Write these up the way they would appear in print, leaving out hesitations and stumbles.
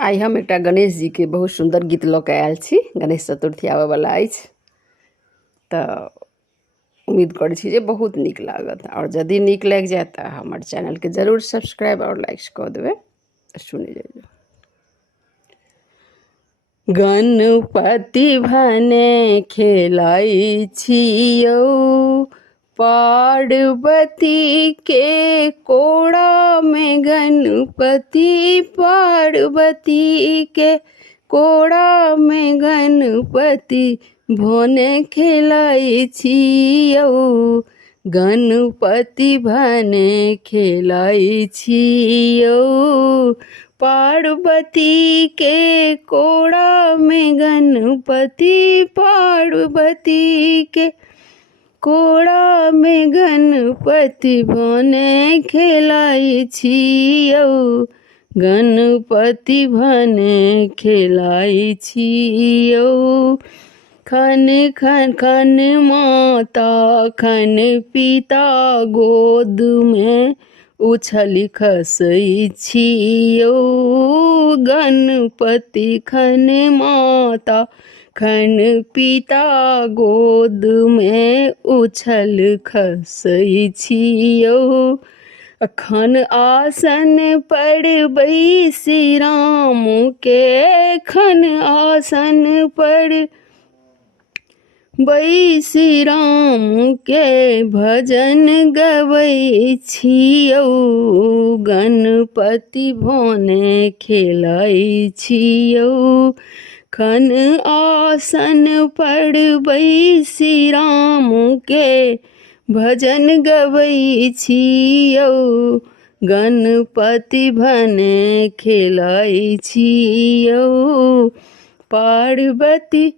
आई हम एक गणेश जी के बहुत सुंदर गीत लऽ के आयल छी। गणेश चतुर्थी आबे वाला अछि तऽ उम्मीद करै छी जे बहुत नीक लागत, और यदि नीक लागि जाए तऽ हमर चैनल के जरूर सब्सक्राइब और लाइक कऽ देबै। सुनि जाइए। गणपति भने खेलाई छियौ, पार्वती के कोड़ा में गणपति, पार्वती के कोड़ा में गणपति भने खेलाई छियौ, गणपति भने खेलाई छियौ, पार्वती के कोड़ा में गणपति, पार्वती के कोड़ा में गणपति भने खेलाई छियौ, गणपति भने खेलाई छियौ। खन खन खन माता खन पिता गोद में उछल खसै छियौ, गणपति खन माता खन पिता गोद में उछल खसै छियौ, खन आसन पर बैसी राम के, खन आसन पर बैसी राम के भजन गबै छियौ, गणपति भने खेलाई छियौ, खन आसन पर बैसी राम के भजन गबै छियौ, गणपति भने खेलाई छियौ, पार्वती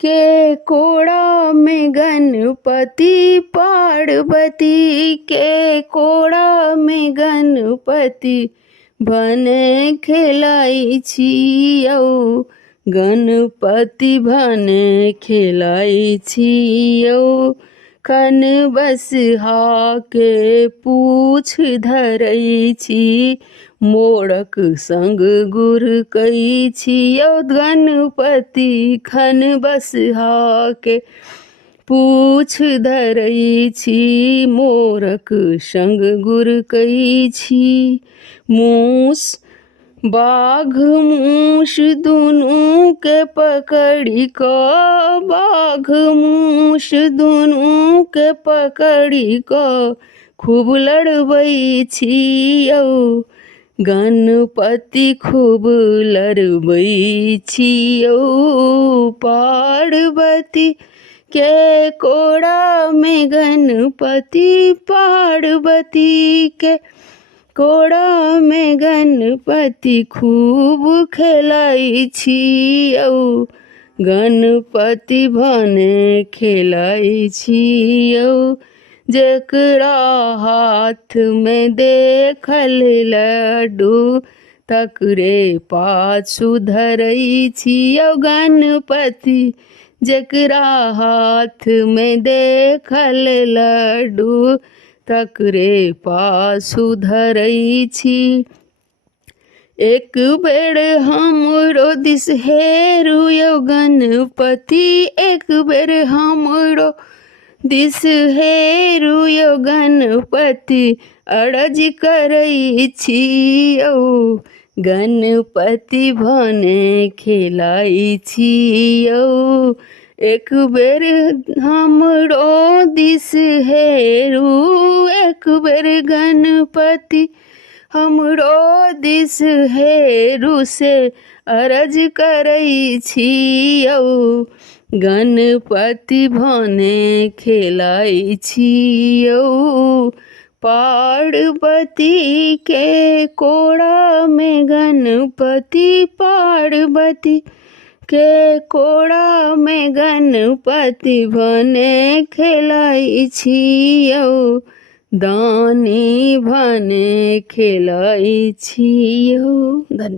के कोड़ा में गणपति, पार्वती के कोड़ा में गणपति भने खेलाई छियौ, गणपति भने खेलाई छियौ, खन बसहा के पूछ धरै छी, मोरक संग गुरकै छियौ, गणपति खन बसहा के पूछ धरै छी, मोरक संग गुरकै छी, मूस बाघ मूस दुनू के पकड़ी कऽ, बाघ मूस दुनू के पकड़ी कऽ खूब लड़बै छियौ, गणपति खूब लड़बै छियौ, पार्वती के कोड़ा में गणपति, पार्वती के कोड़ा में गणपति खूब खेलाई छियौ, गणपति भने खेलाई छियौ, जेकरा हाथ में देखल लड्डू तकरे पाछू धरै छियौ, गणपति जेकरा हाथ में देखल लड्डू तकरे पाछू धरै छी, एक बेर हमरो दिस हेरु यौ गणपति, एक बेर हमरो दिस हेरु यौ गणपति, अरज करै छियौ, गणपति भने खेलाई छियौ, एक बेर हमरो दिस हेरु, एक बेर गणपति हमरो दिस हेरु से अरज करै छियौ, गणपति भने खेलाई छियौ, पार्वती के कोड़ा में गणपति, पार्वती के कोड़ा में गणपति भने खेलाई छियौ, दानी भने खेलाई छियौ। धन्यवाद।